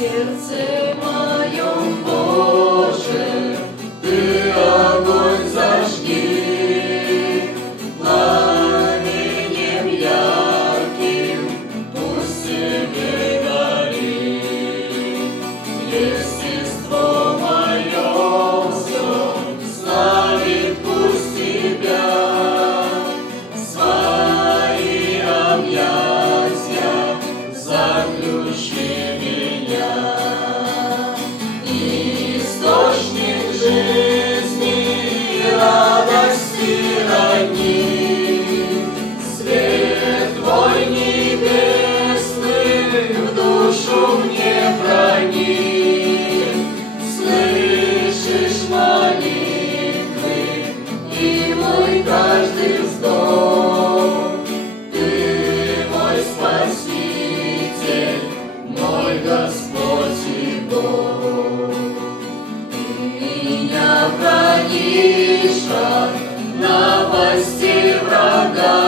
сердце моем, Боже, Ты огонь зажги, пламенем ярким пусть себе горит. Естество мое все славит пусть Тебя, свои объятия заключи меня. Источник жизни, радости родни, свет Твой небесный в душу мне проник. Слышишь молитвы и мой каждый вздох. Ты мой Спаситель, мой Господь и Бог. Ты меня хранишь от напасти врага,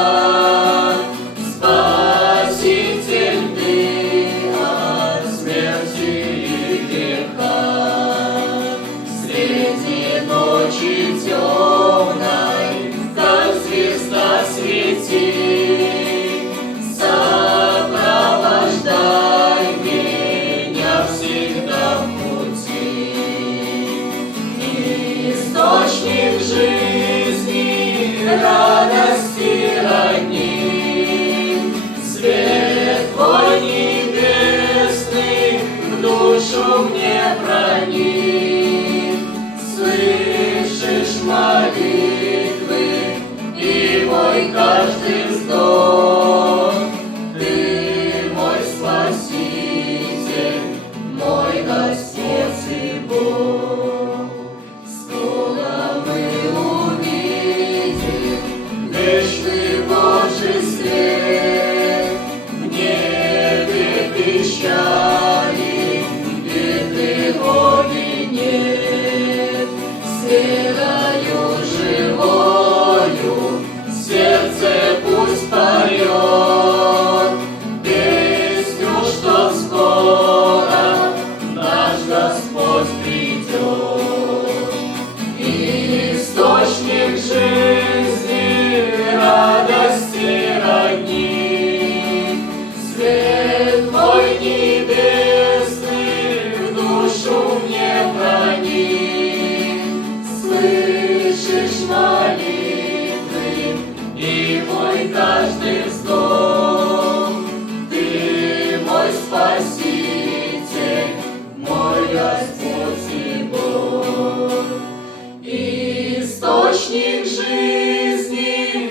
Спаситель Ты от смерти и греха. Среди ночи темной, как звезда свети, сопровождай меня всегда в пути. Источник жизни, радости родни, свет Твой небесный в душу мне проник. Слышишь молитвы и мой каждый вздох. Ты мой Спаситель, мой Господь и Бог. Скоро мы увидим вечный Божий свет, в небе печали и тревоги нет. С верою живою сердце пусть поет песню, что скоро наш Господь придет. Источник жизни, радости родни, свет Твой небесный в душу мне проник. Слышишь молитвы и мой каждый вздох. Ты мой Спаситель, мой Господь и Бог. Источник жизни,